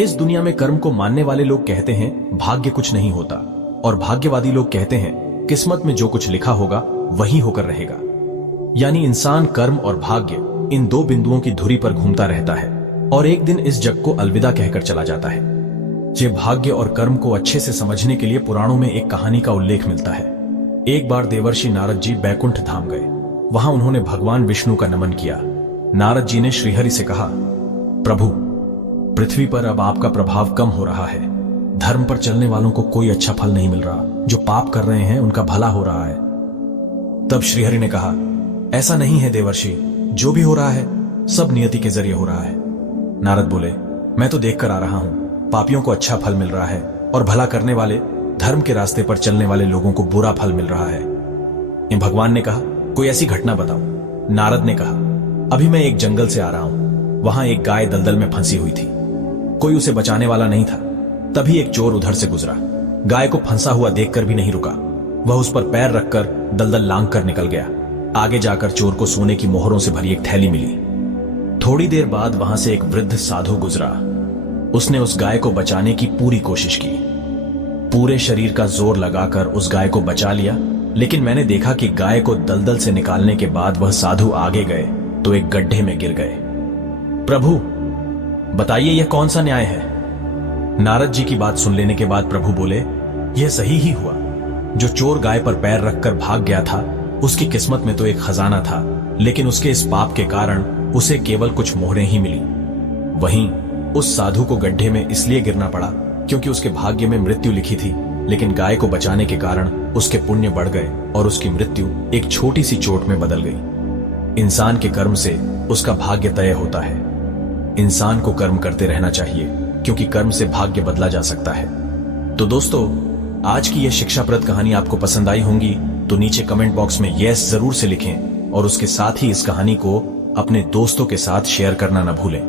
इस दुनिया में कर्म को मानने वाले लोग कहते हैं भाग्य कुछ नहीं होता, और भाग्यवादी लोग कहते हैं किस्मत में जो कुछ लिखा होगा वही होकर रहेगा। यानी इंसान कर्म और भाग्य इन दो बिंदुओं की धुरी पर घूमता रहता है और एक दिन इस जग को अलविदा कहकर चला जाता है। ये भाग्य और कर्म को अच्छे से समझने के लिए पुराणों में एक कहानी का उल्लेख मिलता है। एक बार देवर्षि नारद जी बैकुंठ धाम गए। वहां उन्होंने भगवान विष्णु का नमन किया। नारद जी ने श्रीहरि से कहा, प्रभु, पृथ्वी पर अब आपका प्रभाव कम हो रहा है। धर्म पर चलने वालों को कोई अच्छा फल नहीं मिल रहा, जो पाप कर रहे हैं उनका भला हो रहा है। तब श्रीहरि ने कहा, ऐसा नहीं है देवर्षि, जो भी हो रहा है सब नियति के जरिए हो रहा है। नारद बोले, मैं तो देखकर आ रहा हूं, पापियों को अच्छा फल मिल रहा है और भला करने वाले, धर्म के रास्ते पर चलने वाले लोगों को बुरा फल मिल रहा है। भगवान ने कहा, कोई ऐसी घटना बताओ। नारद ने कहा, अभी मैं एक जंगल से आ रहा हूं। वहां एक गाय दलदल में फंसी हुई थी। कोई उसे बचाने वाला नहीं था। तभी एक चोर उधर से गुजरा। गाय को फंसा हुआ देखकर भी नहीं रुका। वह उस पर पैर रखकर दलदल लांग कर निकल गया। आगे जाकर चोर को सोने की मोहरों से भरी एक थैली मिली। थोड़ी देर बाद वहां से एक वृद्ध साधु गुजरा। उसने उस गाय को बचाने की पूरी कोशिश की। पूरे शरीर का जोर लगाकर उस गाय को बचा लिया, लेकिन मैंने देखा कि गाय को दलदल से निकालने के बाद वह साधु आगे गए तो एक गड्ढे में गिर गए। प्रभु, बताइए यह कौन सा न्याय है? नारद जी की बात सुन लेने के बाद प्रभु बोले, यह सही ही हुआ। जो चोर गाय पर पैर रखकर भाग गया था, उसकी किस्मत में तो एक खजाना था, लेकिन उसके इस पाप के कारण उसे केवल कुछ मोहरें ही मिली। वहीं उस साधु को गड्ढे में इसलिए गिरना पड़ा क्योंकि उसके भाग्य में मृत्यु लिखी थी, लेकिन गाय को बचाने के कारण उसके पुण्य बढ़ गए और उसकी मृत्यु एक छोटी सी चोट में बदल गई। इंसान के कर्म से उसका भाग्य तय होता है। इंसान को कर्म करते रहना चाहिए, क्योंकि कर्म से भाग्य बदला जा सकता है। तो दोस्तों, आज की यह शिक्षाप्रद कहानी आपको पसंद आई होंगी तो नीचे कमेंट बॉक्स में यस जरूर से लिखें और उसके साथ ही इस कहानी को अपने दोस्तों के साथ शेयर करना न भूलें।